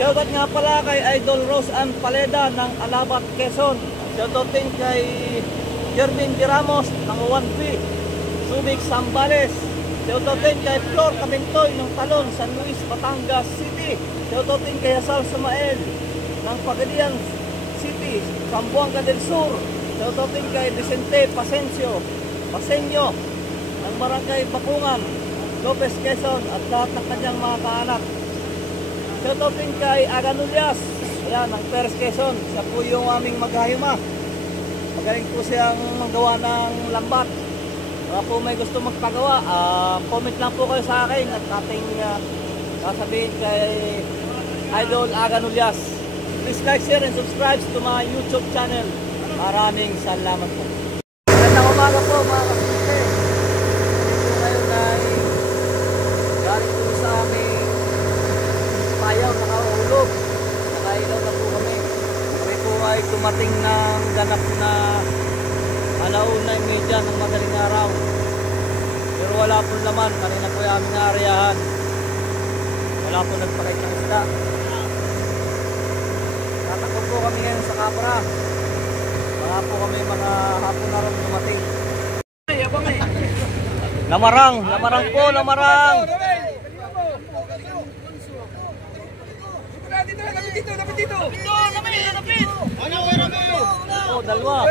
Shoutout nga pala kay Idol Rose Ann Paleda ng Alabat, Quezon. Shoutout din kay Jermin de Ramos ng 1B, Subic, Zambales. Shoutout din kay Flor Camintoy ng Talon, San Luis, Batangas City. Shoutout din kay Asal Samael ng Pagadian City, Zamboanga del Sur. Shoutout din kay Vicente Pasenyo ng Barangay Bakungan, Lopez, Quezon, at lahat ng kanyang mga kaanak. Shoutout din kay Aganulias, ayan, ng Perez, Quezon. Siya po yung aming maghahima. Magaling po siyang magawa ng lambat. Baka po may gusto magpagawa, comment lang po kayo sa akin at ating sasabihin kay Idol Aganulias. Please like, share, and subscribe to my YouTube channel. Maraming salamat po. Magandang umaga po mga kasinte. Ito ngayon ay galing po sa aming payaw, nakahulog. Nakailaw na po kami. Kami po ay tumating ng ganap na 1:30 ng madaling araw. Pero wala po laman. Kanina po yung aming areahan. Wala po nagpakit ng isda. Tatakbo po kami ngayon sa Capra. Baka po kami mga hapon na rin dumating. Lamarang po, lamarang. Dito. Oh, dalawa.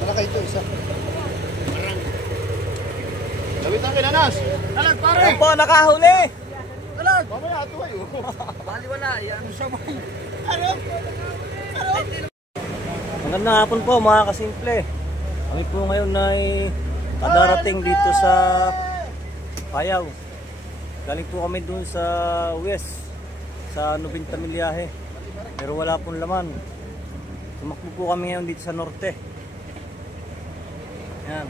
Malaki ito isa. Lawit ang kinanas. Talag pare. Ayan po, nakahuli. Talag. Mamaya ito ay. Bali wala, yan siya ba? Magandang hapon po mga kasimple. Kami po ngayon ay kadarating dito sa Payaw. Galing po kami dun sa west, sa 90 milyahe. Pero wala pong laman. Tumakbo po kami ngayon dito sa norte. Yan.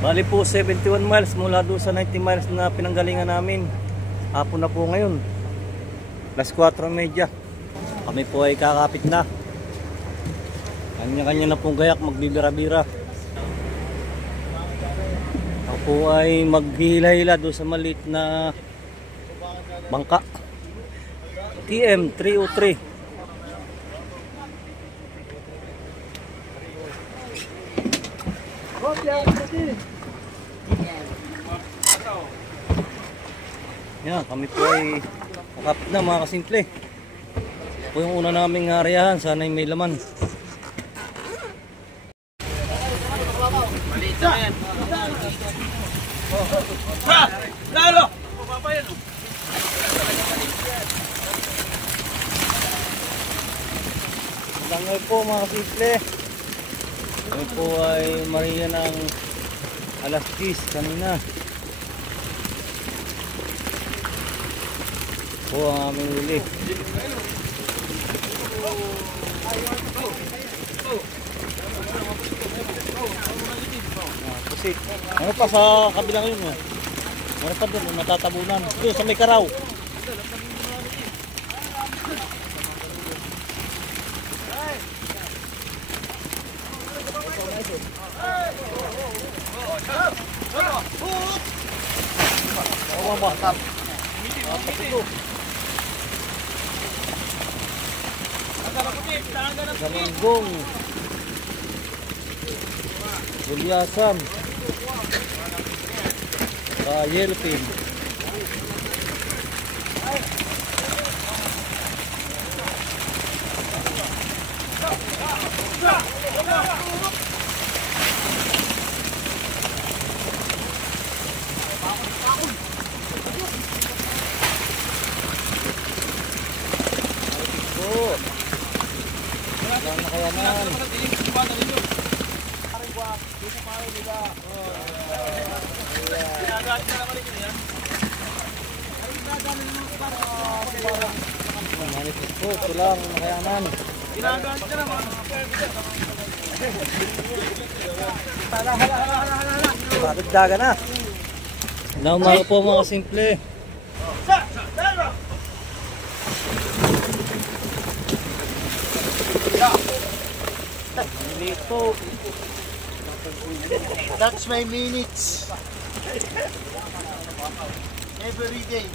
Bali po 71 miles mula doon sa 90 miles na pinanggalingan namin. Hapon na po ngayon. Alas 4:30. Kami po ay kakapit na. Kanya-kanya na pong gayak, magbibira-bira. Ako po ay maghihila-hila doon sa maliit na bangka. TM 303. Yan, kami po ay nakapit na mga kasimple. Po yung una naming areahan, sana may laman. Lalo! Langay po mga kasimple. Kami po ay mariya ng alas 10 kanina. Po ang aming huli. Pusit. Ano pa sa kabilang yun? Ano pa doon? Natatabunan. Doon sa may karaw. Oh, mahal. Galunggong, gulyasan, yellowfin. Lang nakayanan. Manipis po, ito lang, nakayanan. Padagdagan na. Ilang umaga po mga simple. Maliit po. That's my minutes. Every day.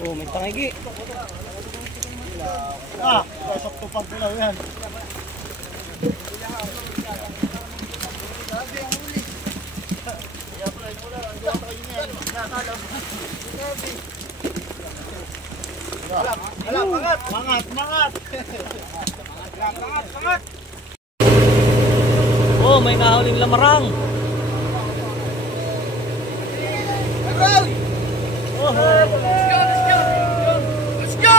Oh, may tangigi. Pasok tupag ko lang yan. Mangat! Oh, may nahuling lamarang. Oh, Let's go!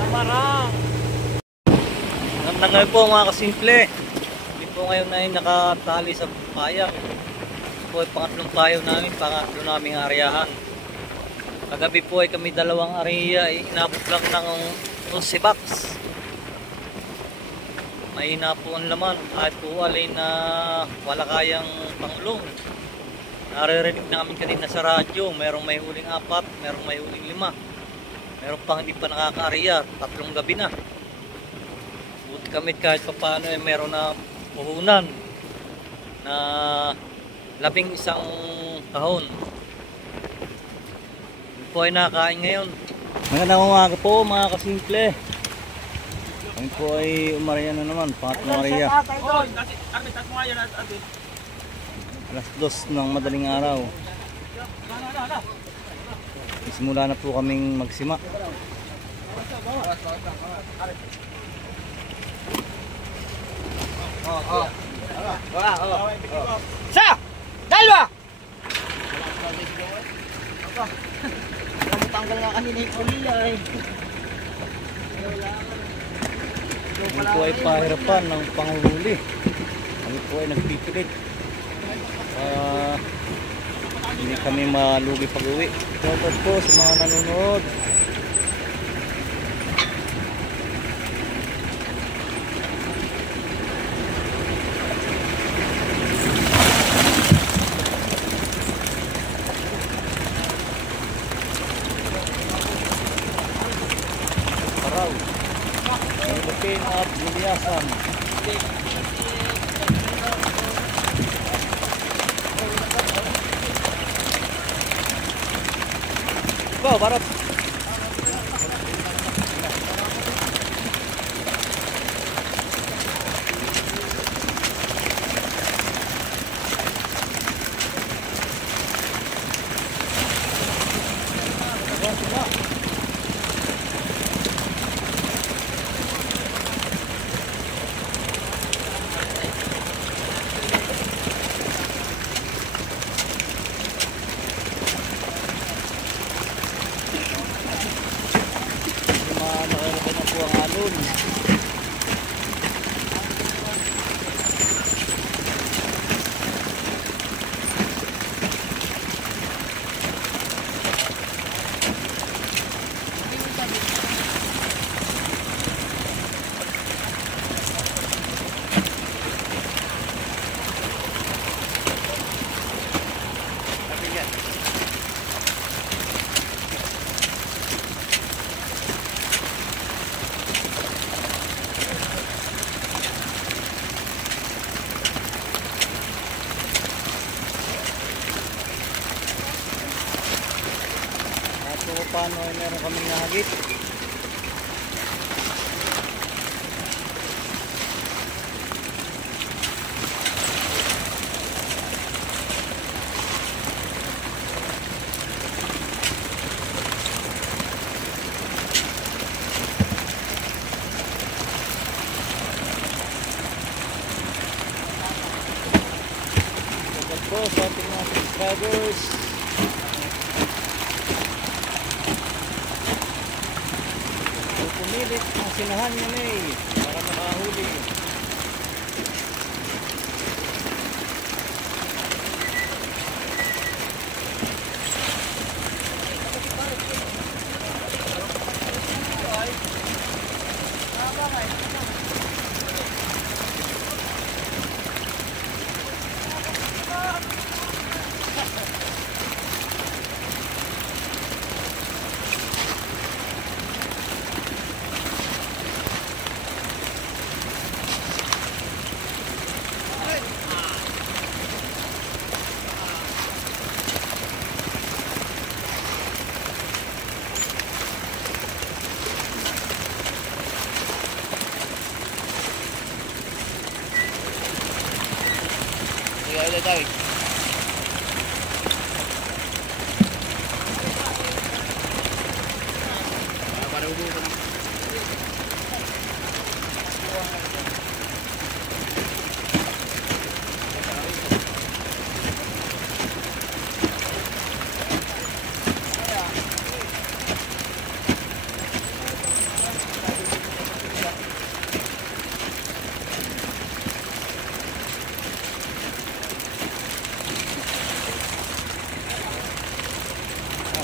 lamarang. Ngayon po mga kasimple. Hindi po ngayon ay nakatali sa payang. Ito po ay pangatlong payaw namin, pangatlo naming aryahan. Kagabi po ay kami dalawang area ay inabot lang ng 11 box. Mahina po ang laman kahit po alay na wala kayang panglong. Naririnig namin kanina sa radyo, merong may huling 4, merong may huling 5. Meron pang hindi pa nakaka-area, 3 gabi na. Buti kami kahit pa paano ay meron na puhunan na 11 kahon. Po ay nakakain ngayon. Magandang umaga po mga kasimple. Kami po ay umarya na naman, pangatlong arya. Alas 2 ng madaling araw. Simula na po kaming magsima. Sa! Dalawa! Tanggal nga kanina yung kulila eh. Kami po ay pahirapan ng panghuli. Kami po ay nagpipilit. Hindi kami malugi pag-uwi. Shoutout po sa mga nanonood. Paraw. Philippine at Miliasan. Go, barat. Nakalaban na po ang alon. So paano ay meron kaming nahagit. sa ating mga subscribers. So, pumilit ang sinahan niya para makahuli. Tayo. Para ubusan.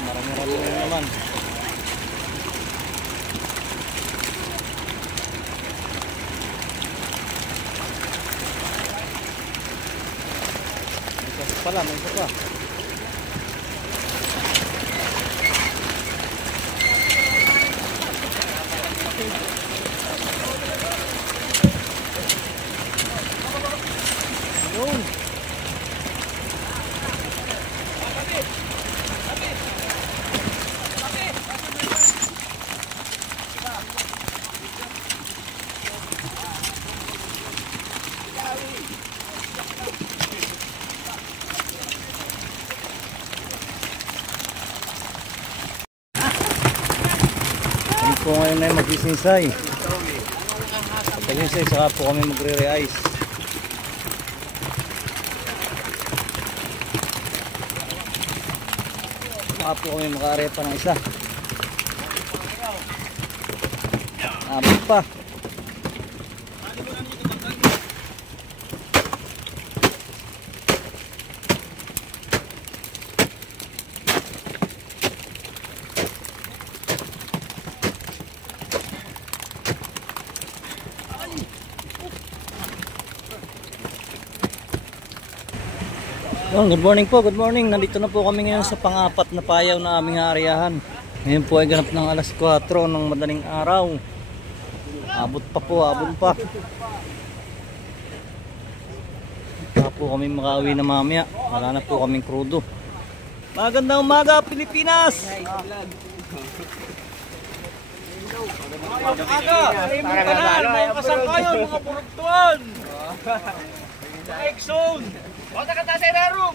Marami-rami na naman. Isa pala, may isa pa. Yun. Po ngayon ay mag-isinsay. Pag-isinsay, saka po kami magre-re-ice. Saka po kami maka-arepa ng isa. Abot pa. Good morning po, good morning. Nandito na po kami ngayon sa pang-apat na payaw na aming aaryahan. Ngayon po ay ganap ng alas 4 ng madaling araw. Abot pa po, abot pa. Baka po kami makauwi na mamaya. Wala na po kaming krudo. Magandang umaga, Pilipinas! Magandang umaga! Mga kanal, mga kasangkayon, mga purugtuan! Mga Exxon! Bota ka tayo sa room!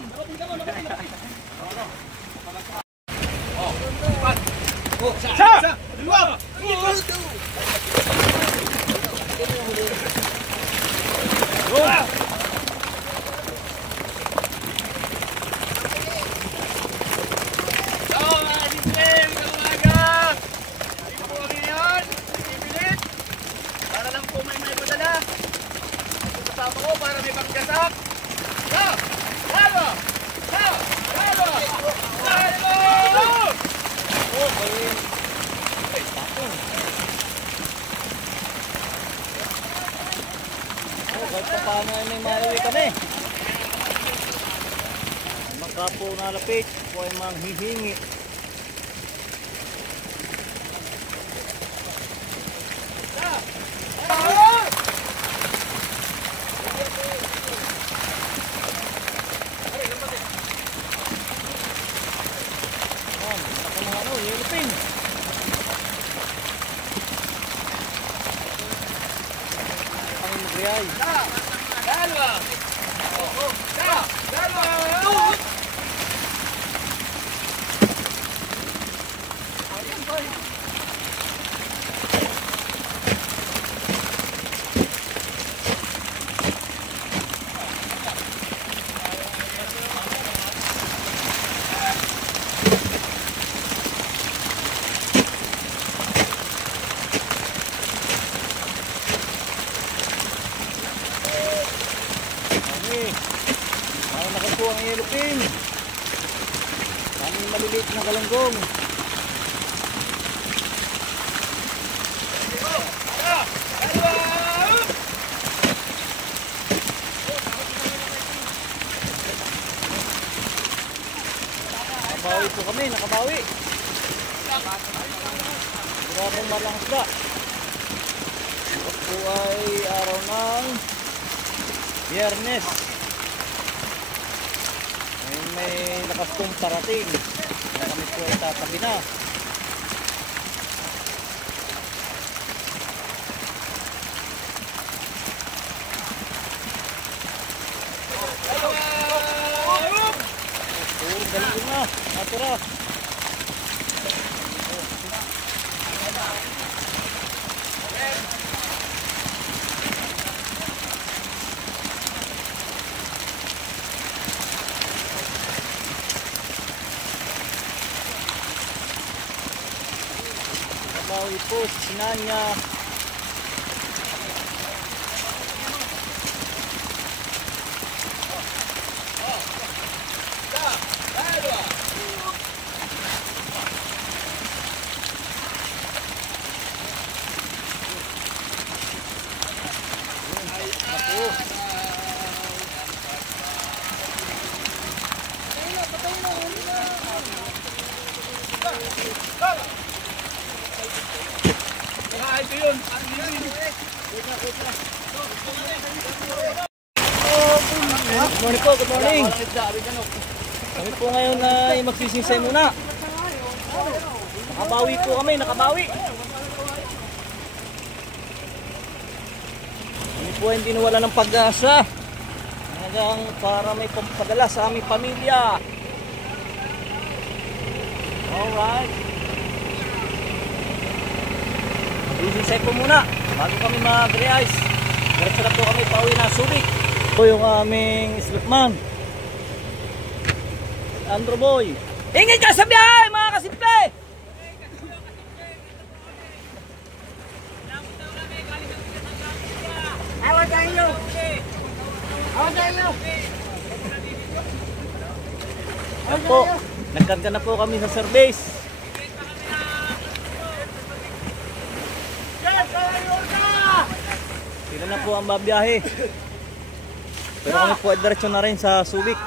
Sa! Dua! Para may pagkasak. Paano ay may mauwi kami? Magka po nalapit po ay manghihingi. ang yellowfin. Ang maliliit na galunggong. Nakabawi po kami, nakabawi. Grabang malakas ba? Ito po ay araw ng Biyernes. Ngayon may lakas pong parating. Kaya kami po ay tatabi na. Galing na, natira. Kabawi po, sinanya. Good morning po, good morning. Kami po ngayon ay magsisinsay muna. Nakabawi po kami, nakabawi. Kami po hindi nawala ng pag-asa. Hanggang para may pampadala sa aming pamilya. Alright. Sisinsay po muna bago kami mag-re-ice. Diretso na po kami pauwi na Subic. Ito yung aming slipman, Andrew Boy. Ingin ka sa biyahe mga kasimple! Awan tayo! Awan tayo! Yan po, nagkarga na po kami sa service. Sila na po ang babiyahe. Pero kami po ay diretso na rin sa Subic.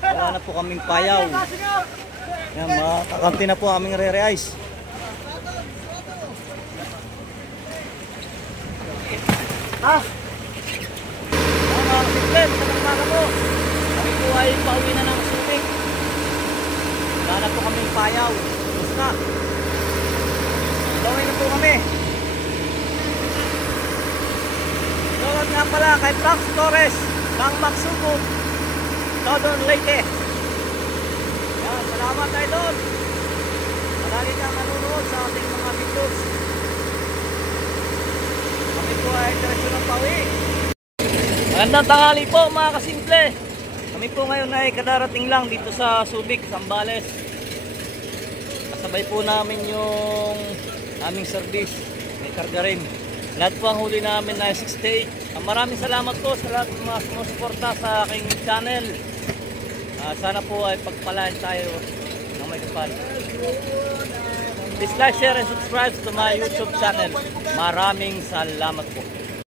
Wala na po kaming payaw. Yan, makakamti na po aming re-ice. Mga kasimple, magandang po. Kami po ay pauwi na ng Subic. Wala na po kaming payaw. Tapos na. Gawin na po kami. Shoutout nga pala kay Frank Torres ng Magsugod, Southern Leyte. Yan, salamat idol. Palagi kang nanonood sa ating mga videos. Kami po ay diretso ng pauwi. Magandang tanghali po mga kasimple. Kami po ngayon ay kadarating lang dito sa Subic, Zambales. Kasabay po namin yung aming service. May karga rin. Lahat po ang huli namin na 68. Maraming salamat po sa lahat ng mga sumusuporta sa aking channel. Sana po ay pagpalain tayo ng may kapal. Please like, share, and subscribe to my YouTube channel. Maraming salamat po.